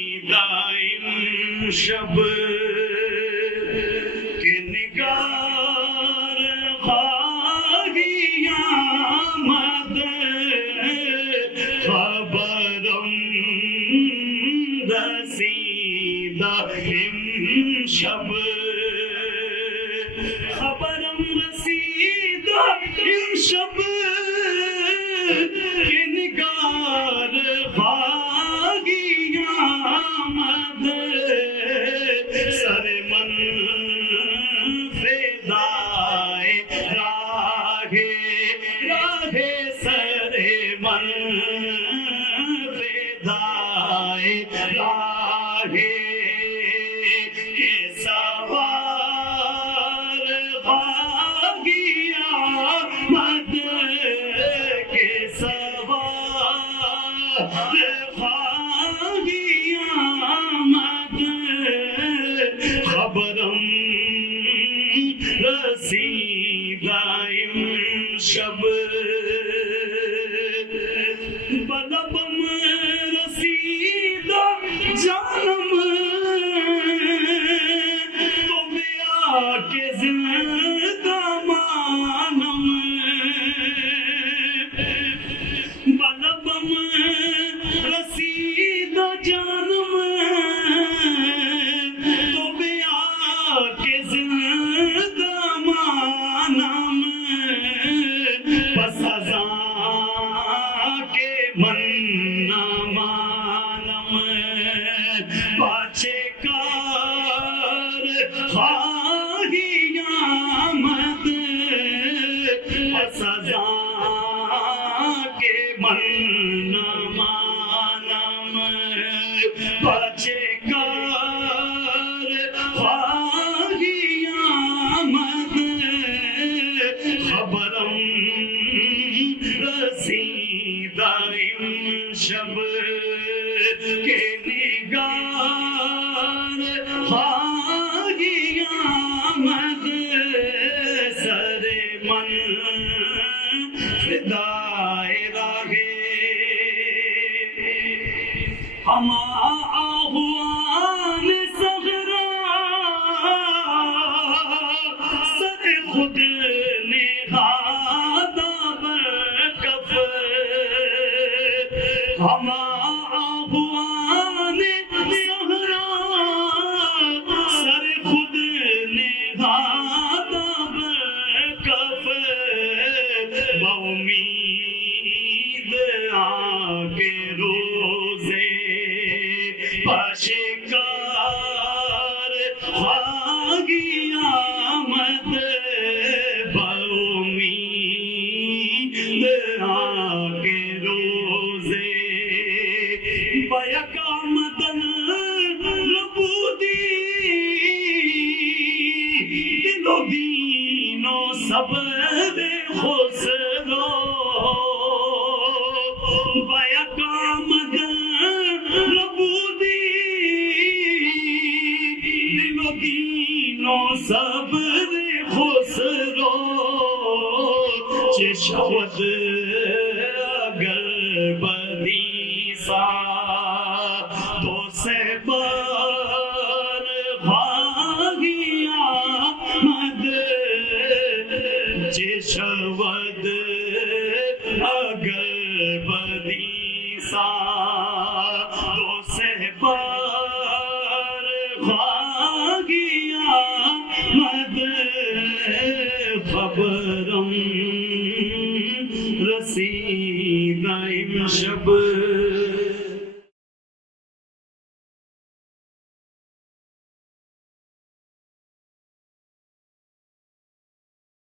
رسیدائم شب کے نگار خواہی آمد خبرم رسیدائم شب خبرم رسیدائم شب کے نگار خواہی آمد سر من فدائے راہ سر من فدائے راہ کے سوار خواہی آمد کے سوار خواہی آمد خبرم رسیدائم شب بلبم رسیدہ جانم تو بیا کے زندہ مانم بلبم رسیدہ جانم تو بیا کے زندہ مانم پس ازاں کے من نہ مانم باچے کار خواہی آمد پس ازاں کے من نہ مانم باچے کار خواہی آمد خبرم رسیدائم شب کے نگار خواہی آمد سر من فدائے راہ ہما آہوان صغرا سر خود نہادہ برکف ہما آہوان صغرا سر خود نہادہ برکف بامید آگے روزے پشکار خواہی آمد بامید آگے روزے بیک آمدن ربودی دل و دین و صبر خسرو بیک آمدن ربودی دل و دین و صبر خسرو چه شود اگر بدی سا تو سے بار خواہی آمد چه شود اگر بدی سا تو سے بار خواہی آمد خبرم رسیدائم شب